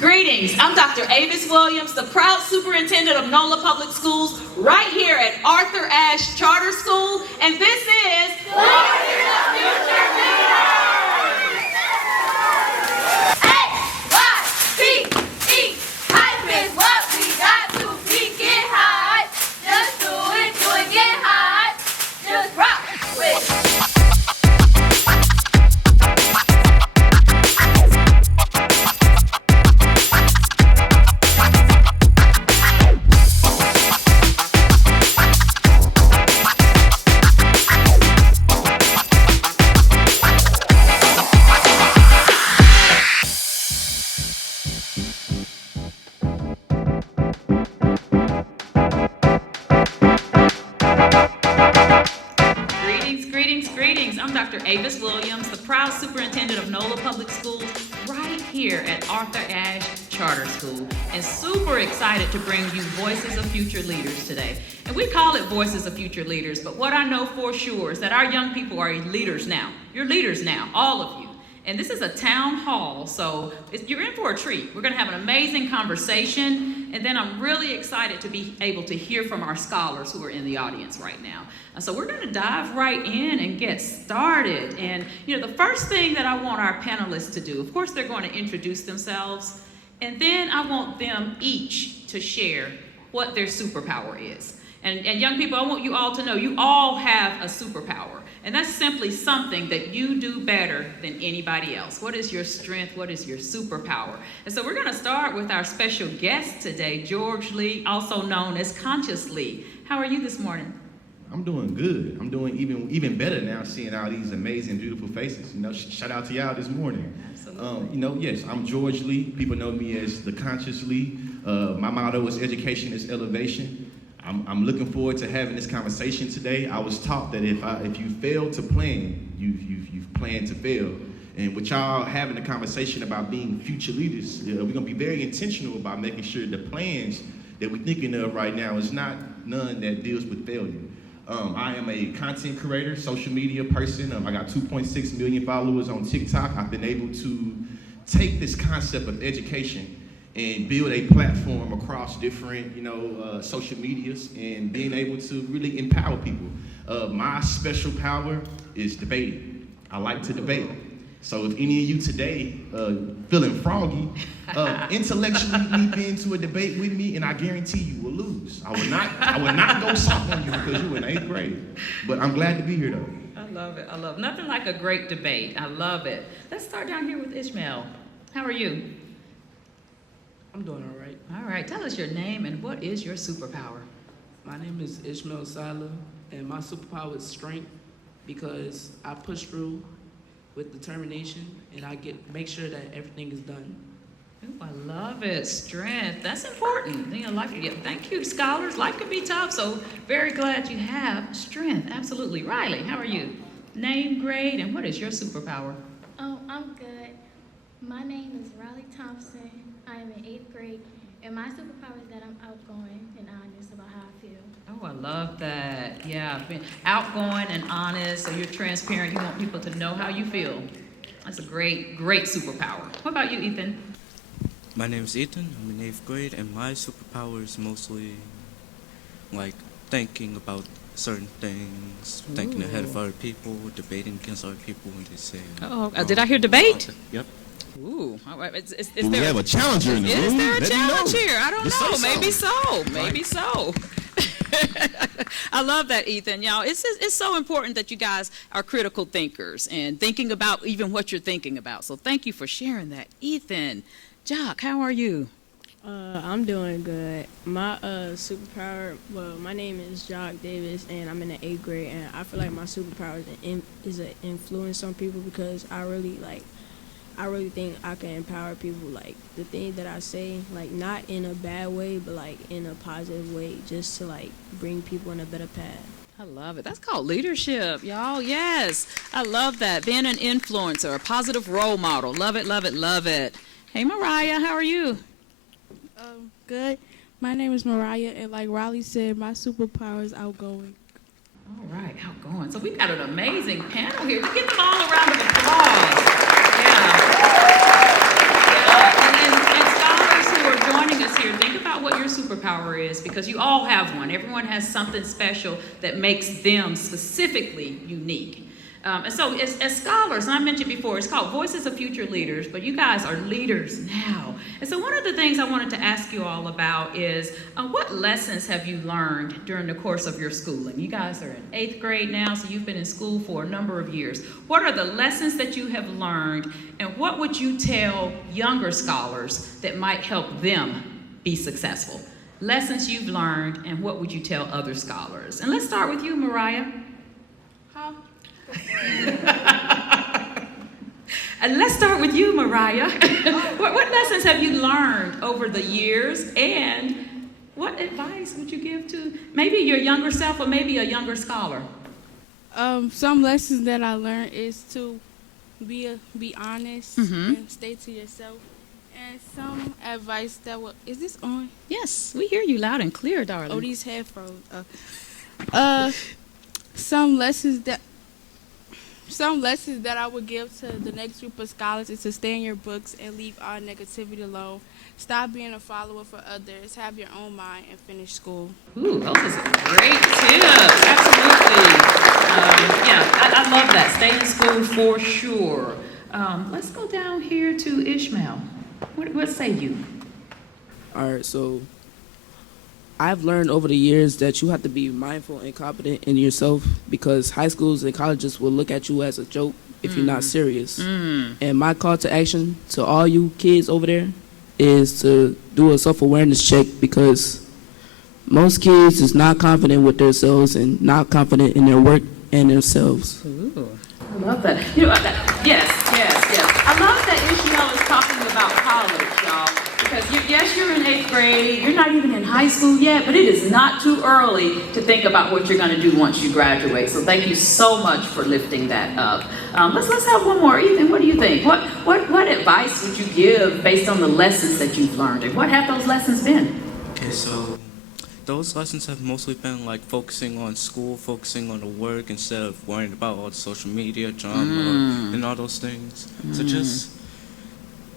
Greetings, I'm Dr. Avis Williams, the proud superintendent of NOLA Public Schools, right here at Arthur Ashe Charter School, and this is Voices of Future Leaders! A-Y-C-E, hype is what we got to be, get hot, just do it, get hot, just rock with it. Greetings, I'm Dr. Avis Williams, the proud superintendent of NOLA Public Schools, right here at Arthur Ashe Charter School, and super excited to bring you Voices of Future Leaders today. And we call it Voices of Future Leaders, but what I know for sure is that our young people are leaders now. You're leaders now, all of you. And this is a town hall, so you're in for a treat. We're going to have an amazing conversation, and then I'm really excited to be able to hear from our scholars who are in the audience right now. So we're going to dive right in and get started. And the first thing that I want our panelists to do, of course, they're going to introduce themselves, and then I want them each to share what their superpower is. And young people, I want you all to know you all have a superpower. And that's simply something that you do better than anybody else. What is your strength? What is your superpower? And so we're going to start with our special guest today, George Lee, also known as Conscious Lee. How are you this morning? I'm doing good. I'm doing even better now, seeing all these amazing, beautiful faces. Shout out to y'all this morning. Absolutely. Yes, I'm George Lee. People know me as the Conscious Lee. My motto is education is elevation. I'm looking forward to having this conversation today. I was taught that if you fail to plan, you've planned to fail. And with y'all having a conversation about being future leaders, we're gonna be very intentional about making sure the plans that we're thinking of right now is none that deals with failure. I am a content creator, social media person. I got 2.6 million followers on TikTok. I've been able to take this concept of education and build a platform across different, social medias and being able to really empower people. My special power is debating. I like to debate. So if any of you today feeling froggy, intellectually leap into a debate with me, and I guarantee you will lose. I will not go soft on you because you're in 8th grade. But I'm glad to be here though. I love it. Nothing like a great debate. I love it. Let's start down here with Ishmael. How are you? I'm doing all right. All right. Tell us your name and what is your superpower? My name is Ishmael Sala, and my superpower is strength because I push through with determination, and I make sure that everything is done. Ooh, I love it. Strength. That's important. Thank you, scholars. Life can be tough, so very glad you have strength. Absolutely. Riley, how are you? Name, grade, and what is your superpower? Oh, I'm good. My name is Riley Thompson. I am in 8th grade, and my superpower is that I'm outgoing and honest about how I feel. Oh, I love that. Yeah, being outgoing and honest, so you're transparent. You want people to know how you feel. That's a great superpower. What about you, Ethan? My name is Ethan. I'm in 8th grade, and my superpower is mostly thinking about certain things, thinking ahead of other people, debating against other people when they say. Did I hear debate? Yep. Ooh, all right. We have a challenger in the room. Is there a Let me challenge know. here? I don't Just know. say Maybe so. Maybe so. I love that, Ethan. Y'all, it's so important that you guys are critical thinkers and thinking about even what you're thinking about. So thank you for sharing that. Ethan, Jock, how are you? I'm doing good. My superpower, my name is Jock Davis, and I'm in the 8th grade, and I feel like my superpower is to influence on people because I really think I can empower people, the things that I say, not in a bad way, but in a positive way, just to bring people in a better path. I love it. That's called leadership, y'all. Yes, I love that. Being an influencer, a positive role model. Love it, love it, love it. Hey, Mariah, how are you? Good. My name is Mariah, and like Riley said, my superpower is outgoing. All right, outgoing. So we've got an amazing panel here. We give them all a round of applause. Yeah. And superpower is, because you all have one. Everyone has something special that makes them specifically unique. And so as scholars, and I mentioned before, it's called Voices of Future Leaders, but you guys are leaders now. And so one of the things I wanted to ask you all about is, what lessons have you learned during the course of your schooling? You guys are in 8th grade now, so you've been in school for a number of years. What are the lessons that you have learned, and what would you tell younger scholars that might help them be successful? Lessons you've learned, and what would you tell other scholars? And let's start with you, Mariah. Huh? And let's start with you, Mariah. What lessons have you learned over the years, and what advice would you give to maybe your younger self or maybe a younger scholar? Some lessons that I learned is to be honest and stay to yourself. And some advice that will, is this on? Yes, we hear you loud and clear, darling. Oh, these headphones. Some lessons that I would give to the next group of scholars is to stay in your books and leave all negativity alone. Stop being a follower for others. Have your own mind and finish school. Ooh, those are some great tips. Absolutely. I love that. Stay in school for sure. Let's go down here to Ishmael. What say you? All right, so I've learned over the years that you have to be mindful and confident in yourself, because high schools and colleges will look at you as a joke if you're not serious. And my call to action to all you kids over there is to do a self-awareness check, because most kids is not confident with themselves and not confident in their work and themselves. Ooh, I love that. You know, yes. I love that Ishmael is talking about college, y'all. Because yes, you're in 8th grade, you're not even in high school yet, but it is not too early to think about what you're going to do once you graduate. So thank you so much for lifting that up. Let's have one more. Ethan, what do you think? What advice would you give based on the lessons that you've learned, and what have those lessons been? Okay, so those lessons have mostly been like focusing on school, focusing on the work instead of worrying about all the social media drama and all those things. So just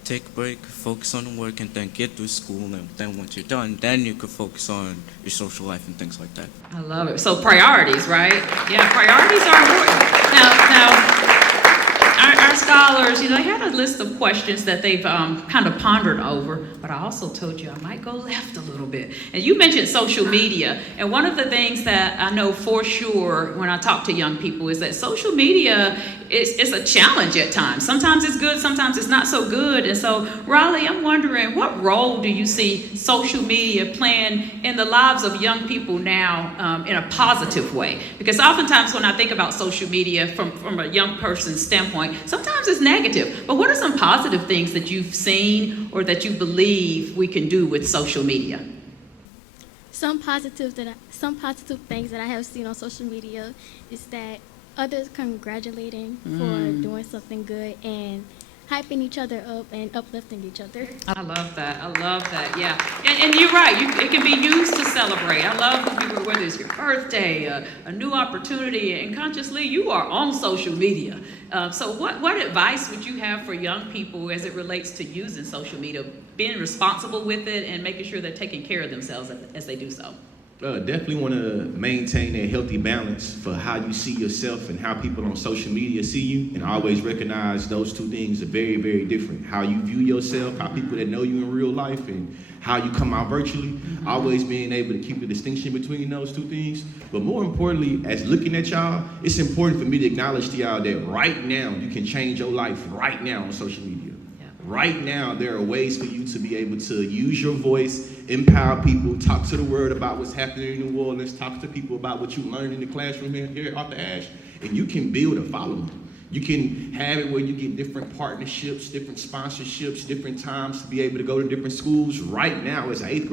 take a break, focus on the work, and then get through school. And then once you're done, then you can focus on your social life and things like that. I love it. So priorities, right? Yeah, priorities are important. Now, our scholars, they had a list of questions that they've kind of pondered over, but I also told you I might go left a little bit. And you mentioned social media, and one of the things that I know for sure when I talk to young people is that social media is a challenge at times. Sometimes it's good, sometimes it's not so good. And so, Raleigh, I'm wondering, what role do you see social media playing in the lives of young people now in a positive way? Because oftentimes when I think about social media from a young person's standpoint, sometimes it's negative. But what are some positive things that you've seen or that you believe we can do with social media? Some positive things that I have seen on social media is that others congratulating for doing something good and hyping each other up and uplifting each other. I love that, yeah. And you're right, it can be used to celebrate. I love when people, whether it's your birthday, a new opportunity, and consciously you are on social media. So what advice would you have for young people as it relates to using social media, being responsible with it and making sure they're taking care of themselves as they do so? Definitely want to maintain a healthy balance for how you see yourself and how people on social media see you, and always recognize those two things are very, very different. How you view yourself, how people that know you in real life, and how you come out virtually. Always being able to keep the distinction between those two things. But more importantly, as looking at y'all, it's important for me to acknowledge to y'all that right now you can change your life right now on social media. Right now, there are ways for you to be able to use your voice, empower people, talk to the world about what's happening in New Orleans, talk to people about what you learned in the classroom here at Arthur Ashe, and you can build a following. You can have it where you get different partnerships, different sponsorships, different times to be able to go to different schools. Right now, as an 8th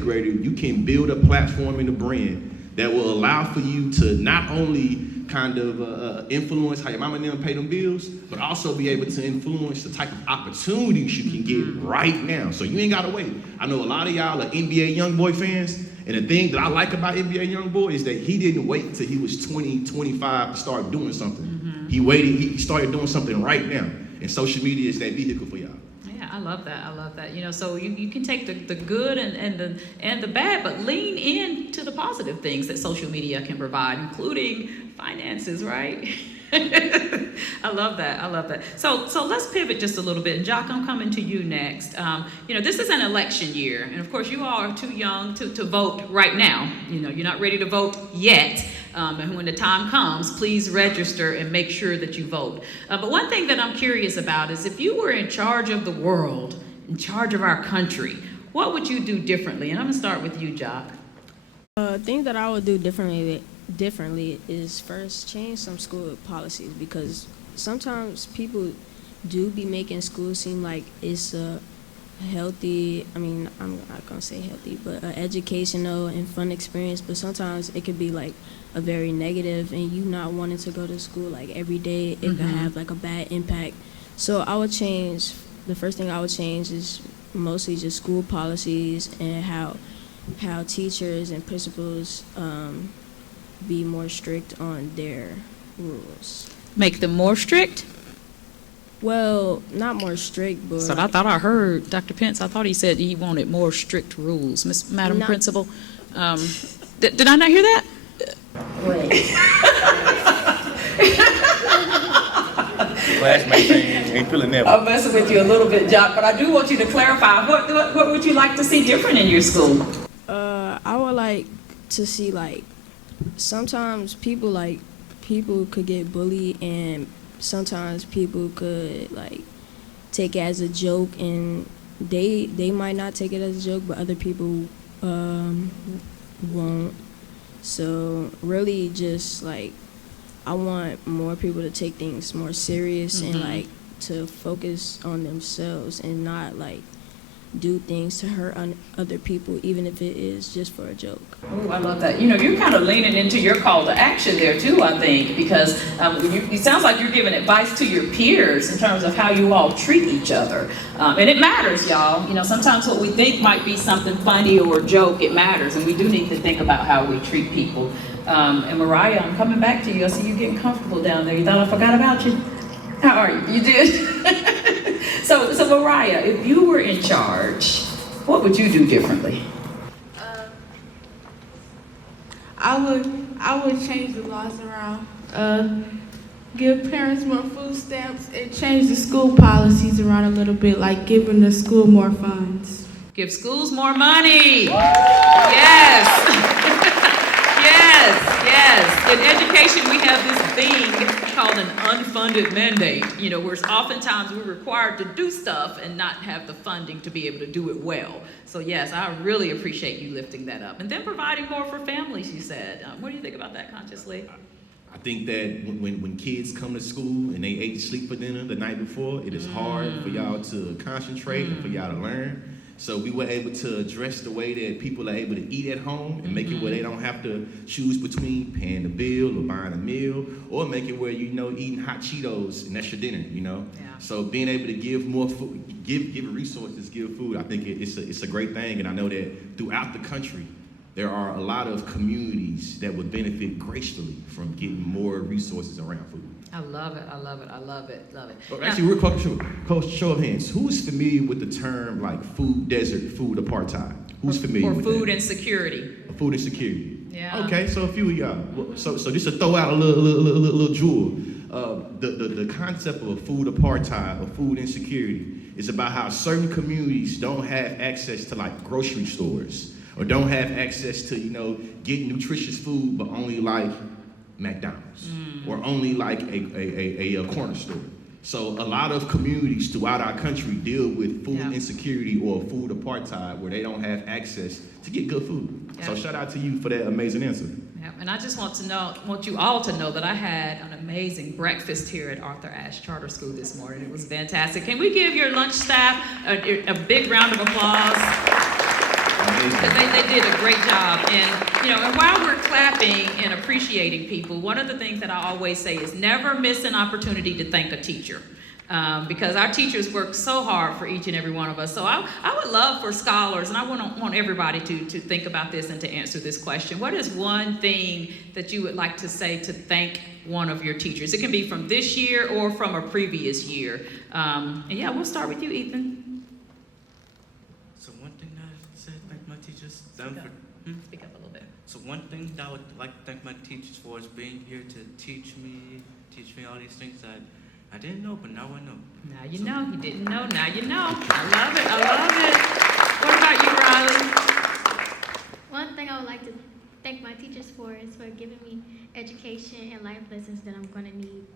grader, you can build a platform and a brand that will allow for you to not only kind of influence how your mama and them pay them bills, but also be able to influence the type of opportunities you can get right now. So you ain't gotta wait. I know a lot of y'all are NBA YoungBoy fans, and the thing that I like about NBA YoungBoy is that he didn't wait until he was 20, 25 to start doing something. He started doing something right now, and social media is that vehicle for y'all. Yeah, I love that. I love that. You know, so you can take the good and the bad, but lean into the positive things that social media can provide, including finances, right? I love that. I love that. So let's pivot just a little bit. And Jock, I'm coming to you next. You know, this is an election year, and of course, you all are too young to vote right now. You know, you're not ready to vote yet. And when the time comes, please register and make sure that you vote. But one thing that I'm curious about is if you were in charge of the world, in charge of our country, what would you do differently? And I'm gonna start with you, Jock. Thing that I would do differently is first change some school policies, because sometimes people do be making school seem like it's a healthy, I mean, I'm not gonna say healthy, but an educational and fun experience, but sometimes it could be like a very negative, and you not wanting to go to school like every day, it can have like a bad impact. So I would change, the first thing I would change is mostly just school policies and how teachers and principals be more strict on their rules. Make them more strict? Well, not more strict, but... So I thought I heard Dr. Pence, I thought he said he wanted more strict rules. Madam Principal, did I not hear that? Classmates ain't feeling that. I'm messing with you a little bit, Jock, but I do want you to clarify. What would you like to see different in your school? I would like to see, like, sometimes people could get bullied, and sometimes people could like take it as a joke, and they might not take it as a joke, but other people won't. So really just like I want more people to take things more serious and like to focus on themselves and not like do things to hurt other people, even if it is just for a joke. Oh, I love that. You know, you're kind of leaning into your call to action there too, I think, because it sounds like you're giving advice to your peers in terms of how you all treat each other. And it matters, y'all. You know, sometimes what we think might be something funny or a joke, it matters, and we do need to think about how we treat people. And Mariah, I'm coming back to you. I see you getting comfortable down there. You thought I forgot about you? How are you? You did? So Mariah, if you were in charge, what would you do differently? I would change the laws around, give parents more food stamps, and change the school policies around a little bit, like giving the school more funds. Give schools more money. Yes. Yes. In education, we have this thing called an unfunded mandate, you know, where oftentimes we're required to do stuff and not have the funding to be able to do it well. So yes, I really appreciate you lifting that up. And then providing more for families, you said. What do you think about that, Consciously? I think that when kids come to school and they ate sleep for dinner the night before, it is hard for y'all to concentrate and for y'all to learn. So we were able to address the way that people are able to eat at home and make it where they don't have to choose between paying the bill or buying a meal, or make it where, you know, eating hot Cheetos and that's your dinner, you know? Yeah. So being able to give more food, give resources, give food, I think it's a great thing. And I know that throughout the country, there are a lot of communities that would benefit gracefully from getting more resources around food. I love it. I love it. I love it. Love it. Well, actually, real quick, show of hands. Who's familiar with the term like food desert, food apartheid? Who's familiar with that? Or food insecurity. Food insecurity. Yeah. Okay, so a few of y'all. So just to throw out a little jewel. The concept of food apartheid or food insecurity is about how certain communities don't have access to like grocery stores, or don't have access to, you know, getting nutritious food, but only like McDonald's or only like a corner store. So a lot of communities throughout our country deal with food insecurity or food apartheid, where they don't have access to get good food. So shout out to you for that amazing answer. Yeah, and I just want you all to know that I had an amazing breakfast here at Arthur Ashe Charter School this morning. It was fantastic. Can we give your lunch staff a big round of applause? Because they did a great job. And, you know, and while we're clapping and appreciating people, one of the things that I always say is never miss an opportunity to thank a teacher. Because our teachers work so hard for each and every one of us. So I would love for scholars, and I want everybody to think about this and to answer this question. What is one thing that you would like to say to thank one of your teachers? It can be from this year or from a previous year. And yeah, we'll start with you, Ethan. just them for. Speak up a little bit. So one thing that I would like to thank my teachers for is being here to teach me all these things that I didn't know, but now I know. Now you know. You didn't know. Now you know. I love it. I love it. What about you, Riley? One thing I would like to thank my teachers for is for giving me education and life lessons that I'm going to need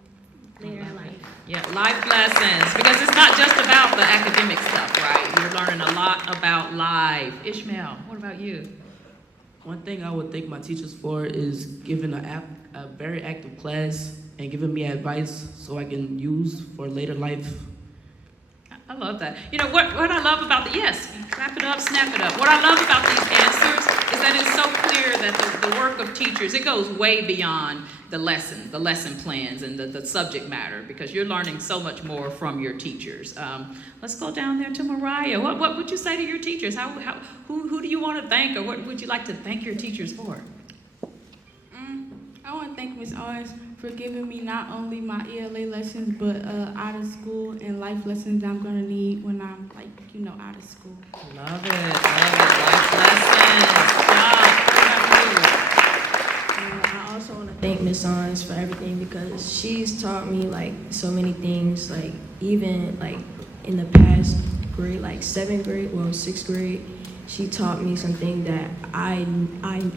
later in life. Yeah, life lessons. Because it's not just about the academic stuff, right? You're learning a lot about life. Ishmael, what about you? One thing I would thank my teachers for is giving a very active class and giving me advice so I can use for later life. I love that. You know, what I love about yes, clap it up, snap it up. What I love about these answers is that it's so clear that the work of teachers, it goes way beyond the lesson plans and the subject matter, because you're learning so much more from your teachers. Let's go down there to Mariah. What would you say to your teachers? Who do you want to thank, or what would you like to thank your teachers for? I want to thank Ms. Owens for giving me not only my ELA lessons, but out of school and life lessons I'm going to need when I'm, out of school. Love it. Life lessons. I also want to thank Miss Owens for everything, because she's taught me so many things, even in the past grade, 6th grade. She taught me something that I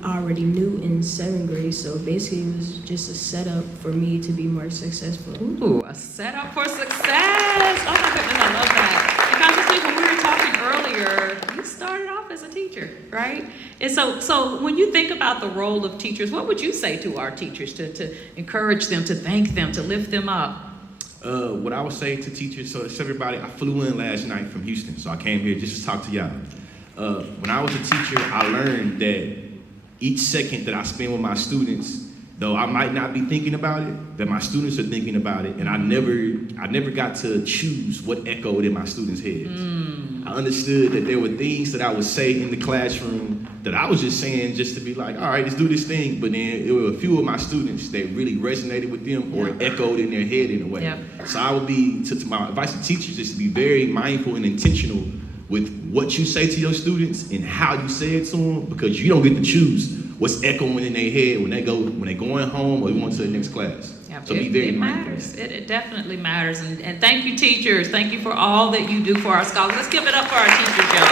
already knew in 7th grade. So basically, it was just a setup for me to be more successful. Ooh, a setup for success. Oh my goodness, I love that. And Constance, when we were talking earlier, you started off as a teacher, right? And so when you think about the role of teachers, what would you say to our teachers to encourage them, to thank them, to lift them up? What I would say to teachers, so it's everybody, I flew in last night from Houston, so I came here just to talk to y'all. When I was a teacher, I learned that each second that I spend with my students, though I might not be thinking about it, that my students are thinking about it, and I never got to choose what echoed in my students' heads. I understood that there were things that I would say in the classroom that I was just saying just to be like, all right, let's do this thing, but then there were a few of my students that really resonated with them or echoed in their head in a way. Yep. So I would be, to my advice to teachers, is to be very mindful and intentional with what you say to your students and how you say it to them, because you don't get to choose what's echoing in their head when they're going home or going to the next class. Yep. So be very it mindful. matters. It definitely matters. And thank you, teachers. Thank you for all that you do for our scholars. Let's give it up for our teachers, y'all.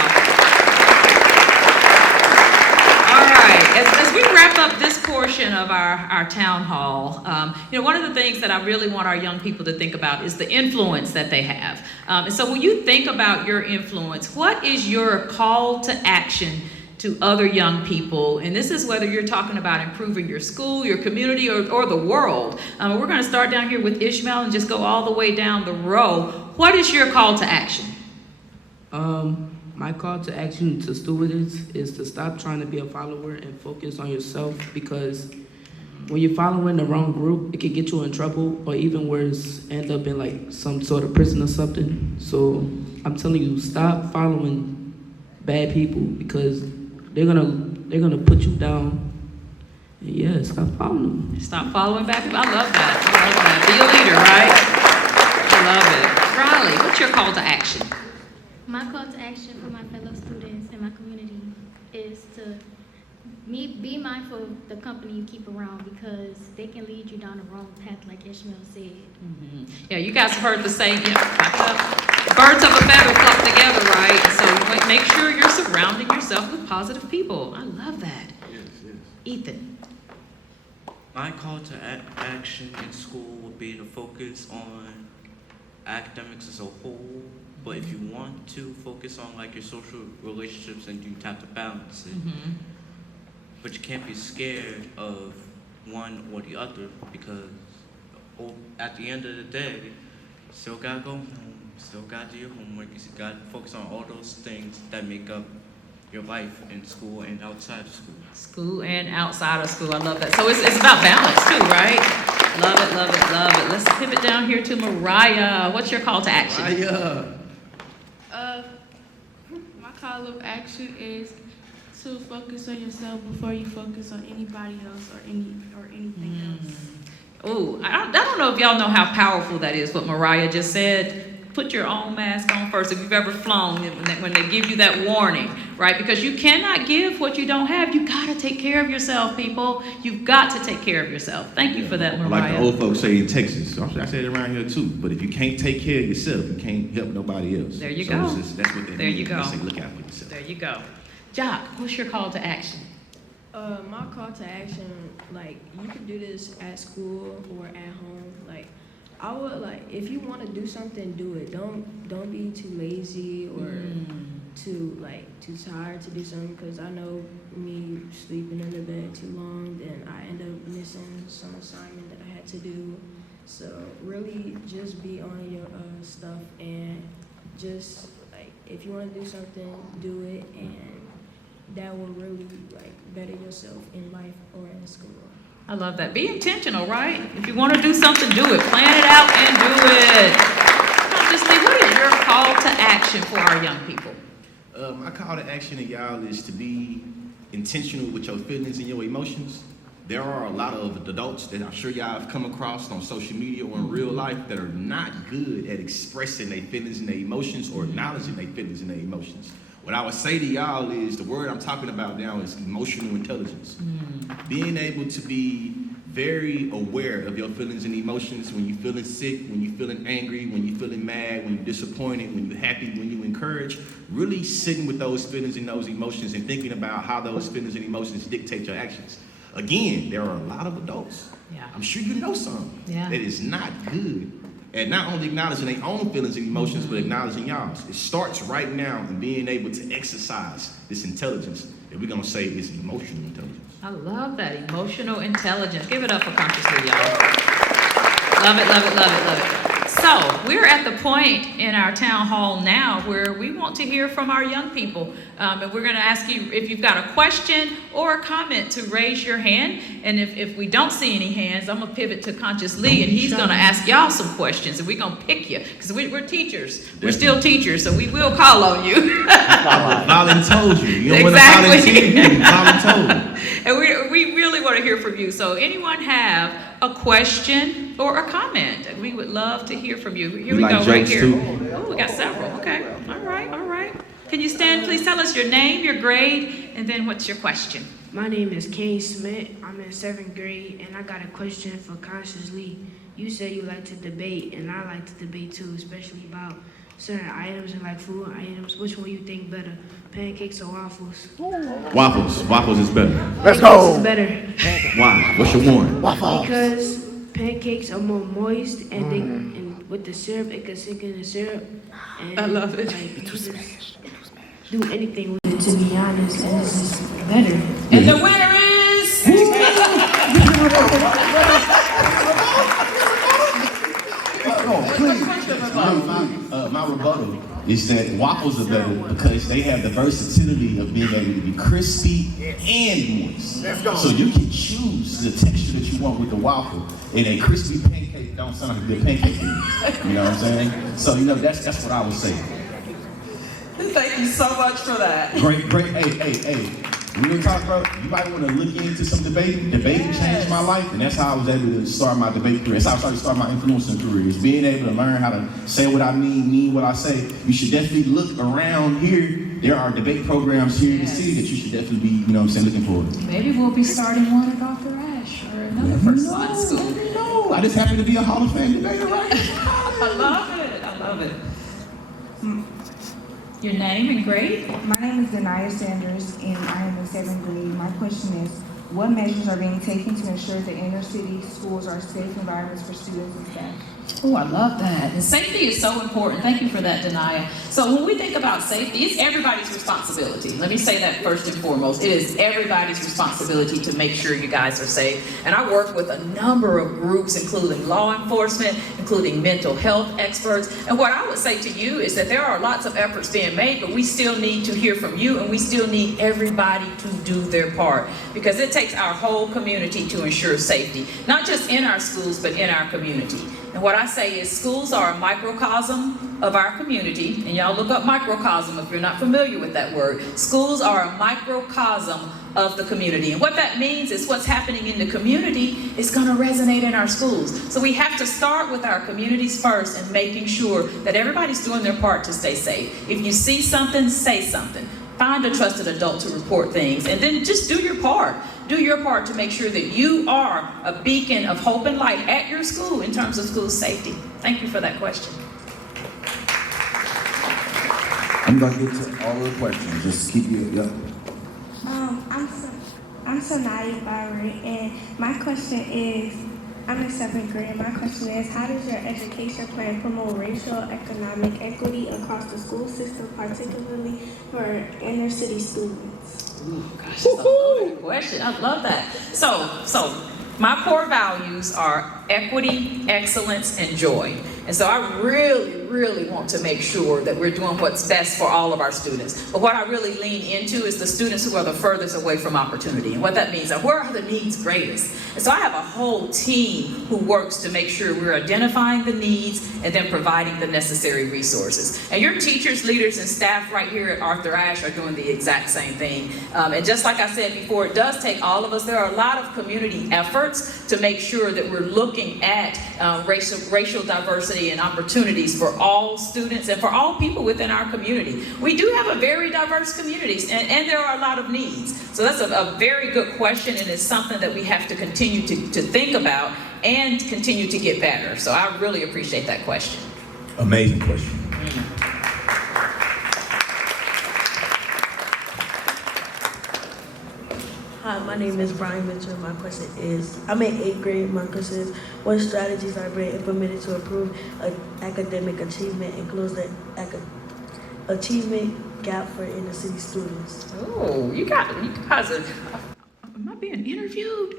All right, as we wrap up this portion of our town hall, one of the things that I really want our young people to think about is the influence that they have. And so when you think about your influence, what is your call to action to other young people? And this is whether you're talking about improving your school, your community, or the world. We're going to start down here with Ishmael and just go all the way down the row. What is your call to action? My call to action to students is to stop trying to be a follower and focus on yourself, because when you're following the wrong group, it can get you in trouble, or even worse, end up in some sort of prison or something. So I'm telling you, stop following bad people, because they're gonna put you down. And yeah, stop following them. Stop following bad people. I love that. Be a leader, right? I love it. Riley, what's your call to action? My call to action for my fellow students and my community is to be mindful of the company you keep around, because they can lead you down the wrong path, like Ishmael said. Mm-hmm. Yeah, you guys have heard the saying, birds of a feather flock together, right? So make sure you're surrounding yourself with positive people. I love that. Yes. Ethan. My call to action in school would be to focus on academics as a whole, but if you want to focus on your social relationships, and you have to balance it. Mm-hmm. But you can't be scared of one or the other, because at the end of the day, you still gotta go home, still gotta do your homework, you gotta focus on all those things that make up your life in school and outside of school. School and outside of school. I love that. So it's about balance too, right? Love it. Let's pivot down here to Mariah. What's your call to action? Mariah. My call of action is to focus on yourself before you focus on anybody else or anything else. Oh, I don't know if y'all know how powerful that is, what Mariah just said. put your own mask on first if you've ever flown, when they give you that warning, right? Because you cannot give what you don't have. You got to take care of yourself, people. You've got to take care of yourself. Thank you for that, Mariah. Like the old folks say in Texas, I say it around here too, but if you can't take care of yourself, you can't help nobody else. There you go. That's what they There mean. you go. They say look out for yourself. There you go. Jock, what's your call to action? My call to action, like, you can do this at school or at home. Like, I would, like, if you want to do something, do it. Don't be too lazy or too tired to do something, because I know me sleeping in the bed too long, then I end up missing some assignment that I had to do. So really just be on your stuff, and just, like, if you want to do something, do it, and that will really, like, better yourself in life or in school. I love that. Be intentional, right? If you want to do something, do it. Plan it out and do it. Just think, what is your call to action for our young people? My call to action to y'all is to be intentional with your feelings and your emotions. There are a lot of adults that I'm sure y'all have come across on social media or in real life that are not good at expressing their feelings and their emotions or acknowledging their feelings and their emotions. What I would say to y'all is, the word I'm talking about now is emotional intelligence. Being able to be very aware of your feelings and emotions when you're feeling sick, when you're feeling angry, when you're feeling mad, when you're disappointed, when you're happy, when you're encouraged. Really sitting with those feelings and those emotions and thinking about how those feelings and emotions dictate your actions. Again, there are a lot of adults. Yeah. I'm sure you know some. Yeah. That is not good at not only acknowledging their own feelings and emotions, but acknowledging y'all's. It starts right now in being able to exercise this intelligence that we're gonna say is emotional intelligence. I love that. Emotional intelligence. Give it up for Consciously, y'all. Love it, love it, love it, love it. So we're at the point in our town hall now where we want to hear from our young people. And we're going to ask you if you've got a question or a comment to raise your hand. And if we don't see any hands, I'm going to pivot to Conscious Lee, and he's going to ask y'all some questions, and we're going to pick you because we're teachers. We're still teachers, so we will call on you. Voluntold you. You don't Exactly. want to volunteer. Voluntold. And we really want to hear from you. So anyone have a question or a comment? We would love to hear from you. Here we like go, right jokes here. too? Oh, we got several. Okay. All right, all right. Can you stand? Please tell us your name, your grade, and then what's your question? My name is Kane Smith. I'm in 7th grade, and I got a question for Conscious Lee. You said you like to debate, and I like to debate too, especially about certain items and like food items. Which one you think better, pancakes or waffles? Waffles. Waffles is better. Let's go. Is better Why? What's your warrant? because pancakes are more moist, and they and with the syrup, it can sink in the syrup. And I love it. Like, you just do anything with it, to be honest, and it's just better. And the winner is... My rebuttal is that waffles are better because they have the versatility of being able to be crispy and moist. So you can choose the texture that you want with the waffle, and a crispy pancake don't sound like a good pancake to me. You know what I'm saying? So that's what I would say. Thank you so much for that. Great. Hey. We didn't talk about, you might want to look into some debating. Debating changed my life, and that's how I was able to start my debate career. That's how I started to start my influencing career, is being able to learn how to say what I mean what I say. You should definitely look around here. There are debate programs here in the city that you should definitely be, looking for. Maybe we'll be starting one at Arthur Ashe or another first line school. No, I just happen to be a Hall of Fame debater, right? I love it. I love it. Your name and grade? My name is Denaya Sanders, and I am in 7th grade. My question is, what measures are being taken to ensure that inner city schools are safe environments for students and staff? Oh, I love that. And safety is so important. Thank you for that, Denaya. So when we think about safety, it's everybody's responsibility. Let me say that first and foremost. It is everybody's responsibility to make sure you guys are safe. And I work with a number of groups, including law enforcement, including mental health experts. And what I would say to you is that there are lots of efforts being made, but we still need to hear from you, and we still need everybody to do their part, because it takes our whole community to ensure safety, not just in our schools, but in our community. And what I say is schools are a microcosm of our community. And y'all look up microcosm if you're not familiar with that word. Schools are a microcosm of the community. And what that means is what's happening in the community is going to resonate in our schools. So we have to start with our communities first and making sure that everybody's doing their part to stay safe. If you see something, say something. Find a trusted adult to report things, and then just do your part. Do your part to make sure that you are a beacon of hope and light at your school in terms of school safety. Thank you for that question. I'm gonna get to all of the questions. Just keep you up. I'm Sanaya Byron, and my question is, I'm in 7th grade. My question is, how does your education plan promote racial economic equity across the school system, particularly for inner city students? Ooh, gosh, that's a loaded question. I love that. So my core values are equity, excellence, and joy. And so I really want to make sure that we're doing what's best for all of our students. But what I really lean into is the students who are the furthest away from opportunity. And what that means is, where are the needs greatest? And so I have a whole team who works to make sure we're identifying the needs and then providing the necessary resources. And your teachers, leaders, and staff right here at Arthur Ashe are doing the exact same thing. And just like I said before, it does take all of us. There are a lot of community efforts to make sure that we're looking at racial diversity and opportunities for all students and for all people within our community. We do have a very diverse community, and there are a lot of needs. So that's a very good question, and it's something that we have to continue to think about and continue to get better. So I really appreciate that question. Amazing question. Hi, my name is Brian Mitchell. My question is, I'm in 8th grade. My question is, what strategies are being implemented to improve academic achievement and close the achievement gap for inner city students? Oh, you guys are, am I being interviewed?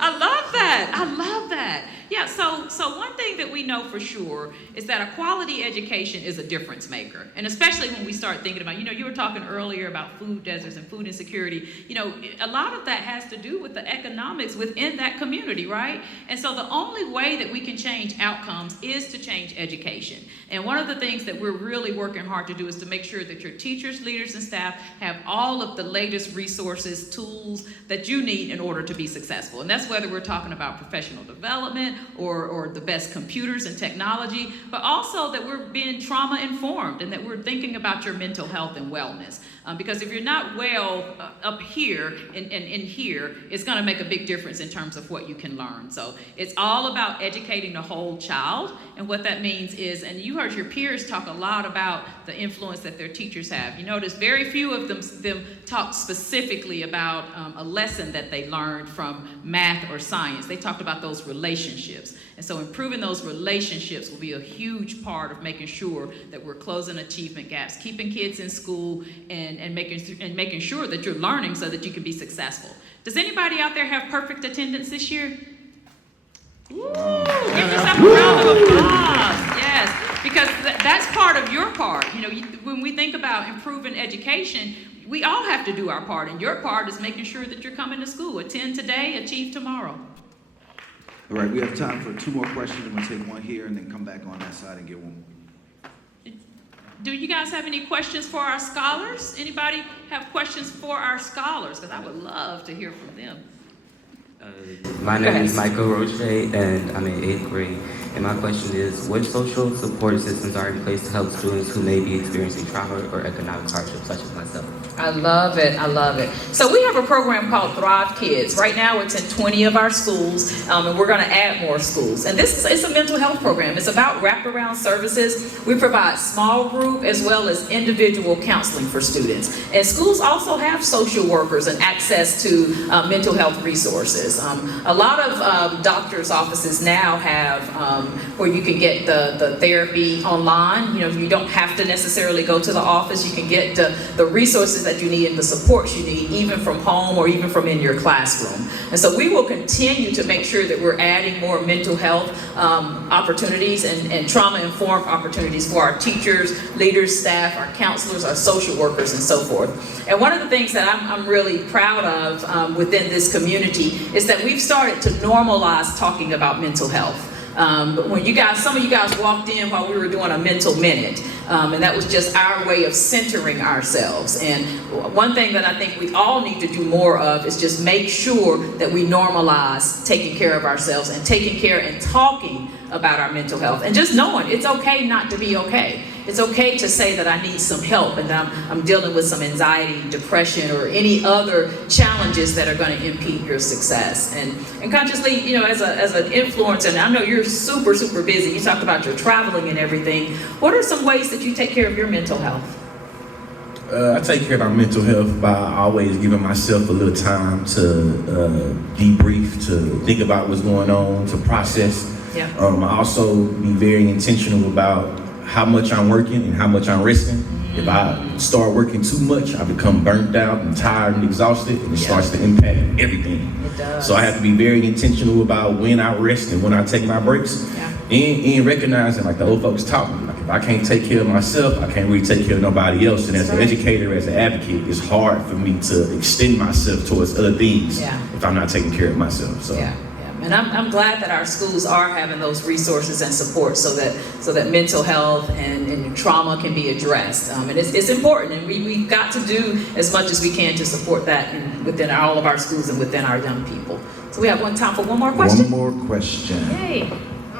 I love that. I love that. Yeah, so one thing that we know for sure is that a quality education is a difference maker. And especially when we start thinking about, you were talking earlier about food deserts and food insecurity. A lot of that has to do with the economics within that community, right? And so the only way that we can change outcomes is to change education. And one of the things that we're really working hard to do is to make sure that your teachers, leaders, and staff have all of the latest resources, tools that you need in order to be successful. And that's whether we're talking about professional development or the best computers and technology, but also that we're being trauma informed and that we're thinking about your mental health and wellness. Because if you're not well up here and in here, it's going to make a big difference in terms of what you can learn. So it's all about educating the whole child. And what that means is, and you heard your peers talk a lot about the influence that their teachers have. You notice very few of them talk specifically about a lesson that they learned from math or science. They talked about those relationships. And so improving those relationships will be a huge part of making sure that we're closing achievement gaps, keeping kids in school, and making sure that you're learning so that you can be successful. Does anybody out there have perfect attendance this year? Woo! Give yourself a round of applause. Yes, because that's part of your part. When we think about improving education, we all have to do our part, and your part is making sure that you're coming to school. Attend today, achieve tomorrow. All right, we have time for 2 more questions. I'm gonna take one here and then come back on that side and get one. Do you guys have any questions for our scholars? Anybody have questions for our scholars? Because I would love to hear from them. My name is Michael Roche, and I'm in 8th grade. And my question is, what social support systems are in place to help students who may be experiencing trauma or economic hardship, such as myself? I love it. I love it. So we have a program called Thrive Kids. Right now it's in 20 of our schools, and we're going to add more schools. And it's a mental health program. It's about wraparound services. We provide small group as well as individual counseling for students. And schools also have social workers and access to mental health resources. A lot of doctors' offices now have where you can get the therapy online. You don't have to necessarily go to the office. You can get the resources that you need and the supports you need, even from home or even from in your classroom. And so we will continue to make sure that we're adding more mental health opportunities and trauma-informed opportunities for our teachers, leaders, staff, our counselors, our social workers, and so forth. And one of the things that I'm really proud of within this community is that we've started to normalize talking about mental health. But when some of you guys walked in while we were doing a mental minute, and that was just our way of centering ourselves. And one thing that I think we all need to do more of is just make sure that we normalize taking care of ourselves and taking care and talking about our mental health, and just knowing it's okay not to be okay. It's okay to say that I need some help and that I'm dealing with some anxiety, depression, or any other challenges that are going to impede your success. And consciously, you know, as an influencer, and I know you're super, super busy. You talked about your traveling and everything. What are some ways that you take care of your mental health? I take care of my mental health by always giving myself a little time to debrief, to think about what's going on, to process. Yeah. I also be very intentional about how much I'm working and how much I'm resting. If I start working too much, I become burnt out and tired and exhausted, and it starts to impact everything. It does. So I have to be very intentional about when I rest and when I take my breaks. And recognizing, like the old folks taught me, like if I can't take care of myself, I can't really take care of nobody else. And as an educator, as an advocate, it's hard for me to extend myself towards other things if I'm not taking care of myself. So. Yeah. And I'm glad that our schools are having those resources and support so that mental health and trauma can be addressed. And it's important, and we've got to do as much as we can to support that within all of our schools and within our young people. So we have time for one more question. One more question. Yay.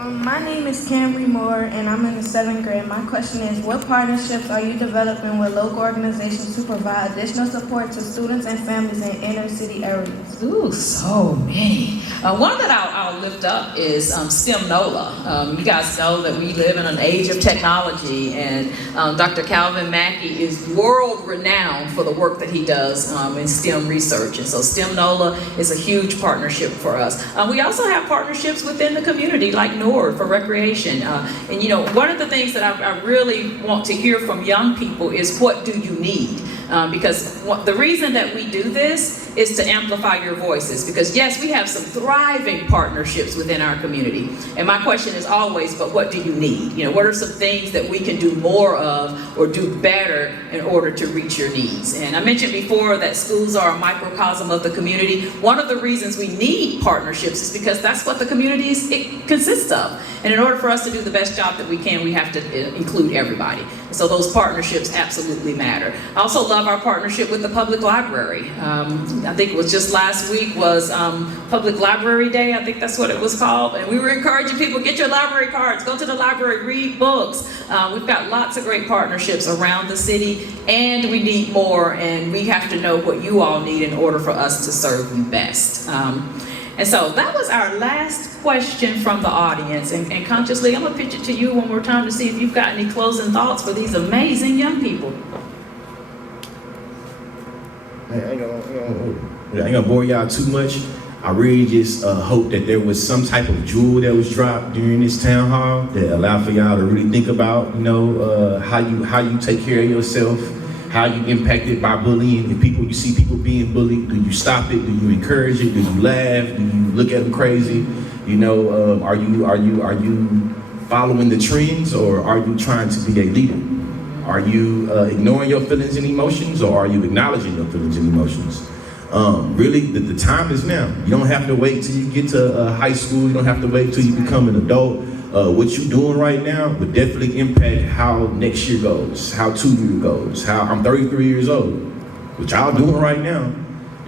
My name is Camry Moore, and I'm in the 7th grade. My question is, what partnerships are you developing with local organizations to provide additional support to students and families in inner city areas? Ooh, so many. One that I'll lift up is STEM NOLA. You guys know that we live in an age of technology, and Dr. Calvin Mackey is world renowned for the work that he does in STEM research. And so STEM NOLA is a huge partnership for us. We also have partnerships within the community, like NORD for recreation. And you know, one of the things that I really want to hear from young people is, what do you need? Because the reason that we do this is to amplify your voices. Because yes, we have some thriving partnerships within our community. And my question is always, but what do you need? You know, what are some things that we can do more of or do better in order to reach your needs? And I mentioned before that schools are a microcosm of the community. One of the reasons we need partnerships is because that's what the community consists of. And in order for us to do the best job that we can, we have to include everybody. So those partnerships absolutely matter. I also love our partnership with the public library. I think it was just last week was Public Library Day. I think that's what it was called. And we were encouraging people, get your library cards, go to the library, read books. We've got lots of great partnerships around the city, and we need more, and we have to know what you all need in order for us to serve you best. And so that was our last question from the audience. And consciously, I'm going to pitch it to you one more time to see if you've got any closing thoughts for these amazing young people. I ain't gonna bore y'all too much. I really just hope that there was some type of jewel that was dropped during this town hall that allowed for y'all to really think about, you know, how you take care of yourself, how you impacted by bullying. If you see people being bullied, do you stop it? Do you encourage it? Do you laugh? Do you look at them crazy? You know, are you following the trends, or are you trying to be a leader? Are you ignoring your feelings and emotions, or are you acknowledging your feelings and emotions? Really, the time is now. You don't have to wait till you get to high school. You don't have to wait till you become an adult. What you're doing right now would definitely impact how next year goes, how 2 years goes, how I'm 33 years old. What y'all doing right now,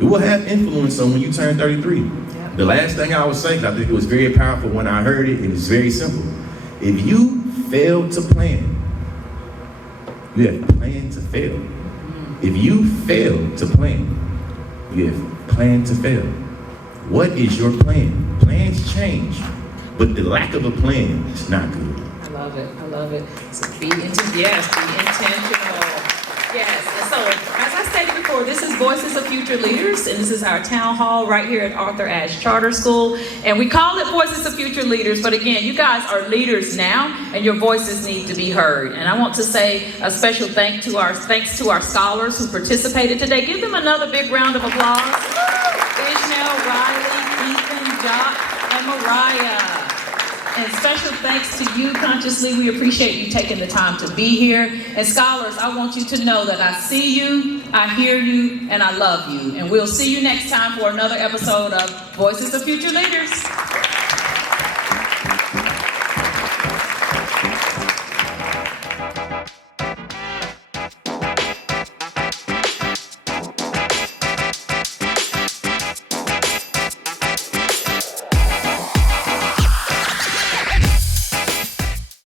it will have influence on when you turn 33. Yep. The last thing I would say, I think it was very powerful when I heard it, and it's very simple. If you fail to plan, you have planned to fail. If you fail to plan, you have planned to fail. What is your plan? Plans change, but the lack of a plan is not good. I love it. I love it. So be intentional. Yes. And so, as I stated before, this is Voices of Future Leaders, and this is our town hall right here at Arthur Ashe Charter School. And we call it Voices of Future Leaders, but again, you guys are leaders now, and your voices need to be heard. And I want to say a special thanks to our scholars who participated today. Give them another big round of applause. Ishmael, Riley, Ethan, Jock, and Mariah. And special thanks to you, Consciously. We appreciate you taking the time to be here. And scholars, I want you to know that I see you, I hear you, and I love you. And we'll see you next time for another episode of Voices of Future Leaders.